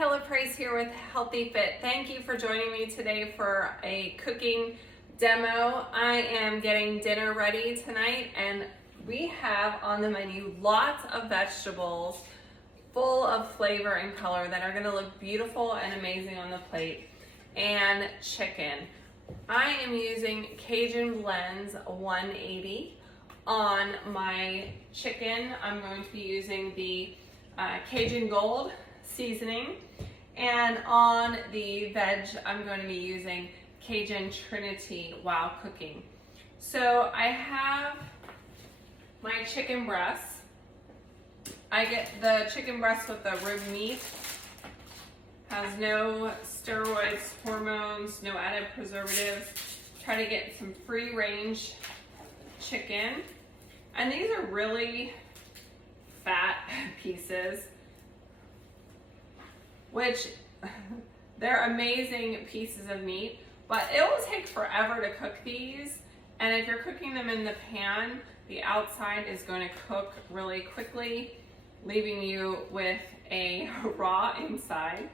Kella here with Healthy Fit. Thank you for joining me today for a cooking demo. I am getting dinner ready tonight and we have on the menu lots of vegetables full of flavor and color that are going to look beautiful and amazing on the plate, and chicken. I am using Cajun Blends 180 on my chicken. I'm going to be using the Cajun Gold seasoning, and on the veg I'm going to be using Cajun Trinity while cooking. So I have my chicken breasts. I get the chicken breast with the rib meat. Has no steroids, hormones, no added preservatives. Try to get some free range chicken. And these are really fat pieces, which they're amazing pieces of meat, but it will take forever to cook these. And if you're cooking them in the pan, the outside is going to cook really quickly, leaving you with a raw inside.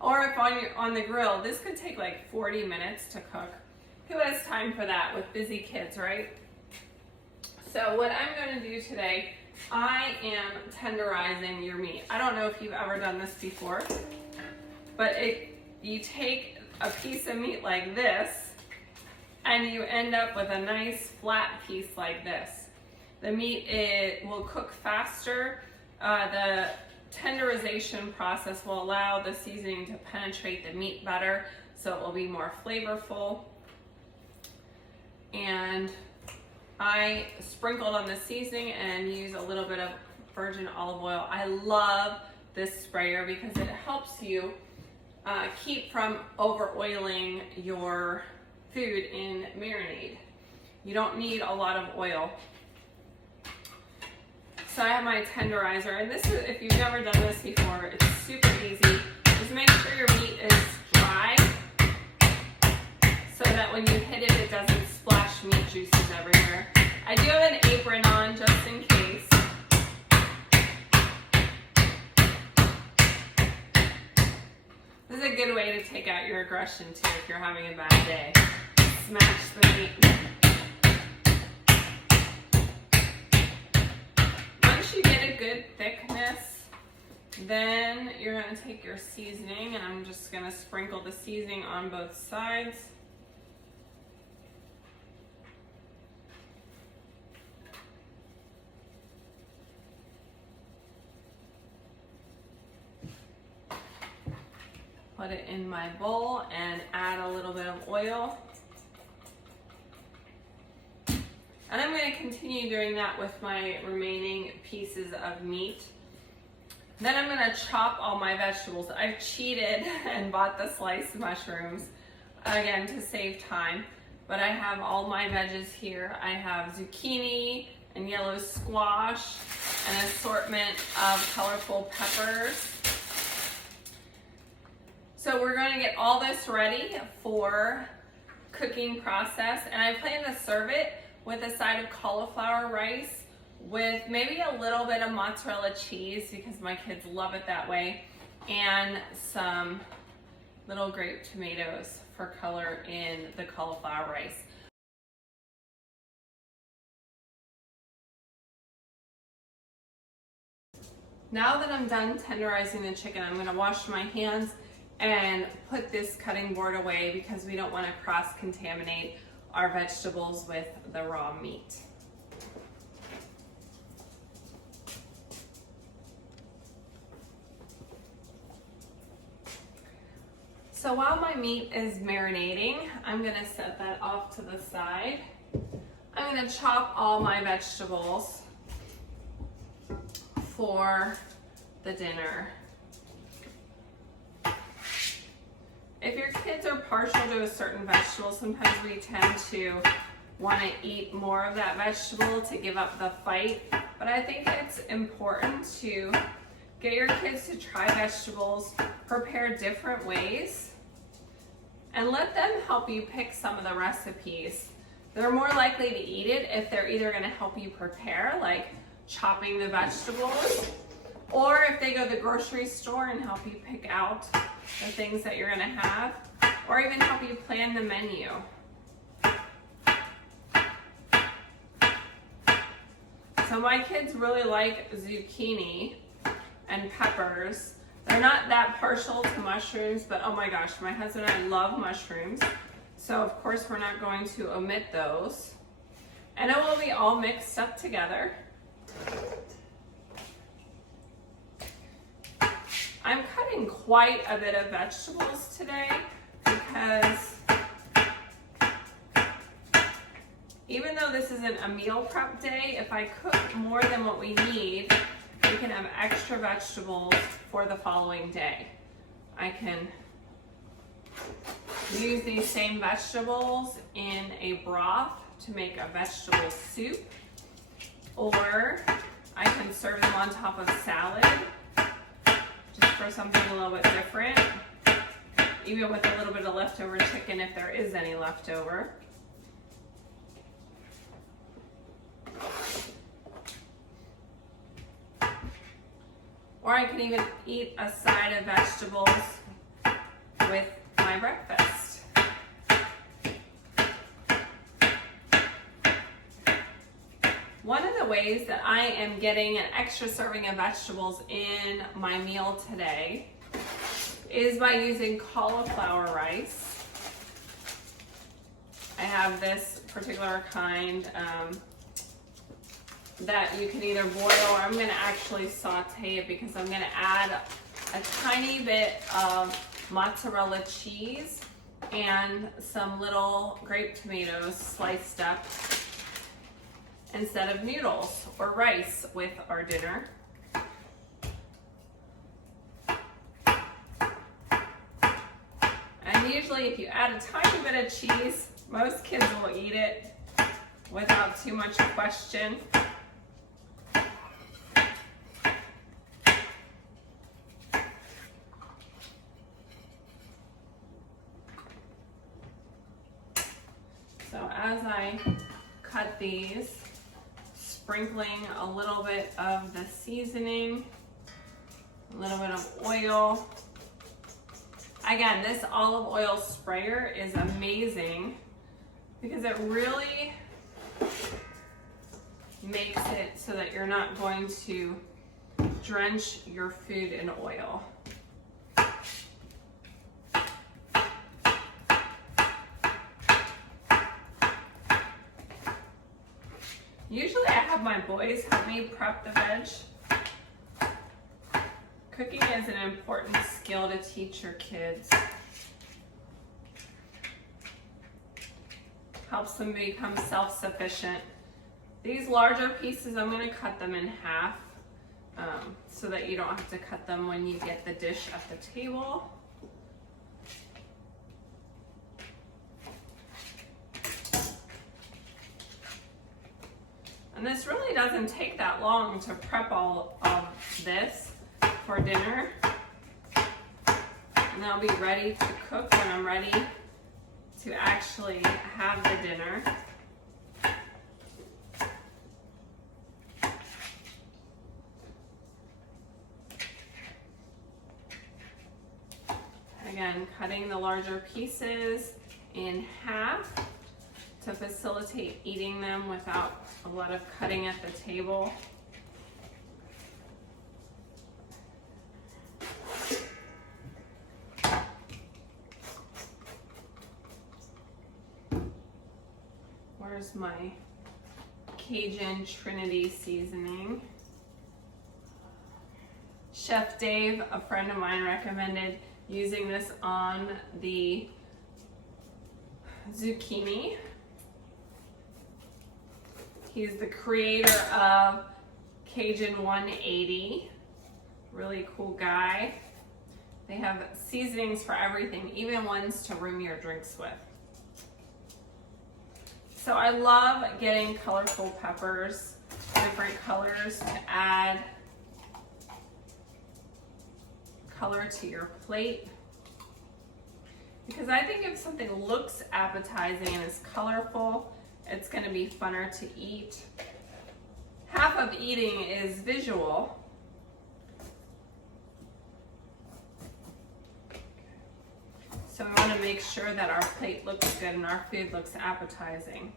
Or if on the grill, this could take like 40 minutes to cook. Who has time for that with busy kids, right? So what I'm going to do today, I am tenderizing your meat. I don't know if you've ever done this before, but you take a piece of meat like this and you end up with a nice flat piece like this. The meat will cook faster. The tenderization process will allow the seasoning to penetrate the meat better, so it will be more flavorful. And I sprinkled on the seasoning and use a little bit of virgin olive oil. I love this sprayer because it helps you keep from over oiling your food in marinade. You don't need a lot of oil. So I have my tenderizer, and this is, if you've never done this before, it's super easy. Just make sure your meat is dry so that when you hit it, it doesn't splash meat juices everywhere. I do have an apron on just in case. This is a good way to take out your aggression too if you're having a bad day. Smash the meat. Once you get a good thickness, then you're going to take your seasoning, and I'm just going to sprinkle the seasoning on both sides. Put it in my bowl and add a little bit of oil. And I'm going to continue doing that with my remaining pieces of meat. Then I'm going to chop all my vegetables. I've cheated and bought the sliced mushrooms, again, to save time. But I have all my veggies here. I have zucchini and yellow squash, an assortment of colorful peppers. So we're going to get all this ready for cooking process, and I plan to serve it with a side of cauliflower rice with maybe a little bit of mozzarella cheese because my kids love it that way, and some little grape tomatoes for color in the cauliflower rice. Now that I'm done tenderizing the chicken, I'm going to wash my hands and put this cutting board away because we don't want to cross-contaminate our vegetables with the raw meat. So while my meat is marinating, I'm going to set that off to the side. I'm going to chop all my vegetables for the dinner. If your kids are partial to a certain vegetable, sometimes we tend to want to eat more of that vegetable to give up the fight. But I think it's important to get your kids to try vegetables, prepare different ways, and let them help you pick some of the recipes. They're more likely to eat it if they're either going to help you prepare, like chopping the vegetables, Or if they go to the grocery store and help you pick out the things that you're gonna have, or even help you plan the menu. So my kids really like zucchini and peppers. They're not that partial to mushrooms, but oh my gosh, my husband and I love mushrooms. So of course we're not going to omit those. And it will be all mixed up together. I'm cutting quite a bit of vegetables today because even though this isn't a meal prep day, if I cook more than what we need, we can have extra vegetables for the following day. I can use these same vegetables in a broth to make a vegetable soup, or I can serve them on top of salad just for something a little bit different, even with a little bit of leftover chicken if there is any leftover. Or I can even eat a side of vegetables with my breakfast. One of the ways that I am getting an extra serving of vegetables in my meal today is by using cauliflower rice. I have this particular kind that you can either boil, or I'm gonna actually saute it because I'm gonna add a tiny bit of mozzarella cheese and some little grape tomatoes sliced up instead of noodles or rice with our dinner. And usually if you add a tiny bit of cheese, most kids will eat it without too much question. So as I cut these, sprinkling a little bit of the seasoning, a little bit of oil. Again, this olive oil sprayer is amazing because it really makes it so that you're not going to drench your food in oil. Usually I have my boys help me prep the veg. Cooking is an important skill to teach your kids. Helps them become self-sufficient. These larger pieces, I'm going to cut them in half so that you don't have to cut them when you get the dish at the table. And this really doesn't take that long to prep all of this for dinner. And I'll be ready to cook when I'm ready to actually have the dinner. Again, cutting the larger pieces in half to facilitate eating them without a lot of cutting at the table. Where's my Cajun Trinity seasoning? Chef Dave, a friend of mine, recommended using this on the zucchini. He's the creator of Cajun 180. Really cool guy. They have seasonings for everything, even ones to room your drinks with. So I love getting colorful peppers, different colors to add color to your plate. Because I think if something looks appetizing and is colorful, it's going to be funner to eat. Half of eating is visual. So we want to make sure that our plate looks good and our food looks appetizing.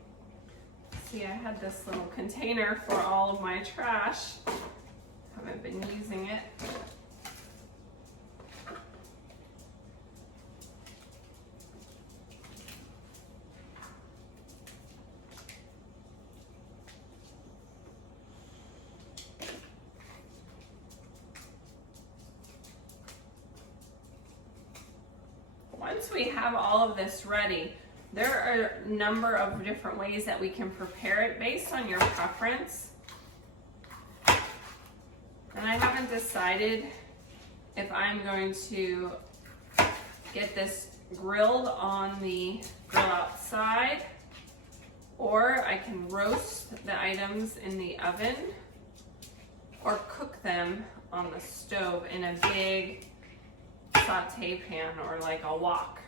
See, I had this little container for all of my trash. Haven't been using it. Once we have all of this ready, there are a number of different ways that we can prepare it based on your preference. And I haven't decided if I'm going to get this grilled on the grill outside, or I can roast the items in the oven, or cook them on the stove in a big saute pan or like a wok.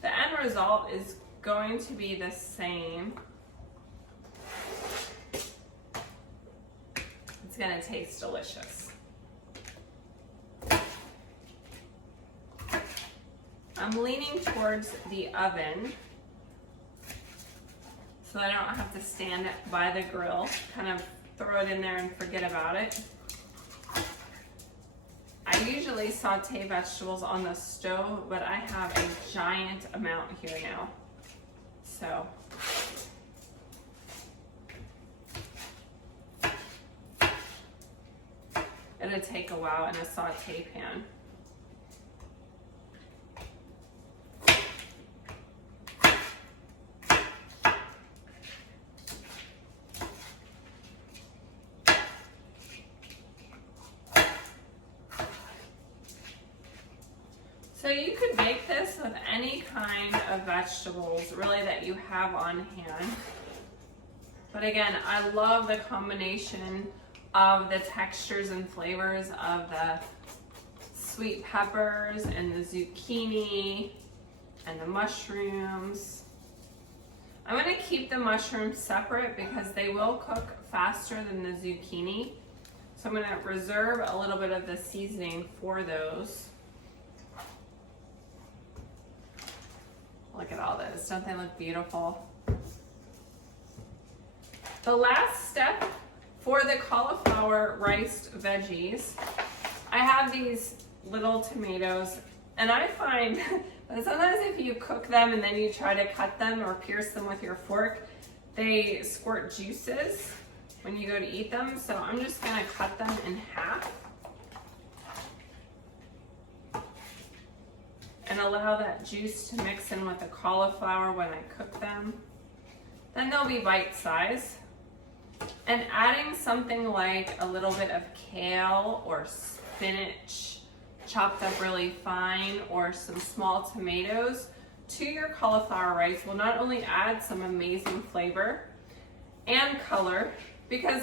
The end result is going to be the same. It's going to taste delicious. I'm leaning towards the oven so I don't have to stand by the grill, kind of throw it in there and forget about it. I usually saute vegetables on the stove, but I have a giant amount here now. So it'll take a while in a saute pan. So you could make this with any kind of vegetables really that you have on hand. But again, I love the combination of the textures and flavors of the sweet peppers and the zucchini and the mushrooms. I'm going to keep the mushrooms separate because they will cook faster than the zucchini. So I'm going to reserve a little bit of the seasoning for those. Look at all this. Don't they look beautiful? The last step for the cauliflower riced veggies, I have these little tomatoes, and I find that sometimes if you cook them and then you try to cut them or pierce them with your fork, they squirt juices when you go to eat them. So I'm just going to cut them in half and allow that juice to mix in with the cauliflower when I cook them. Then they'll be bite-sized. And adding something like a little bit of kale or spinach chopped up really fine, or some small tomatoes to your cauliflower rice will not only add some amazing flavor and color, because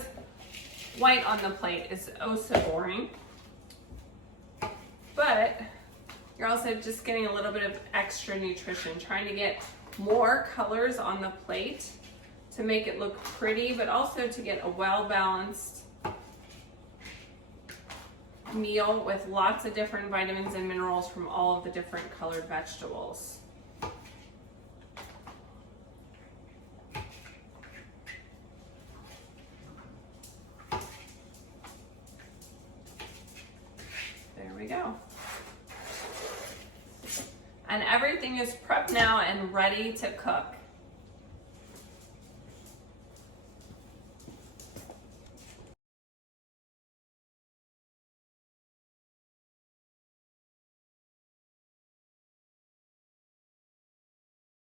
white on the plate is oh so boring, but you're also just getting a little bit of extra nutrition, trying to get more colors on the plate to make it look pretty, but also to get a well-balanced meal with lots of different vitamins and minerals from all of the different colored vegetables. There we go. And everything is prepped now and ready to cook.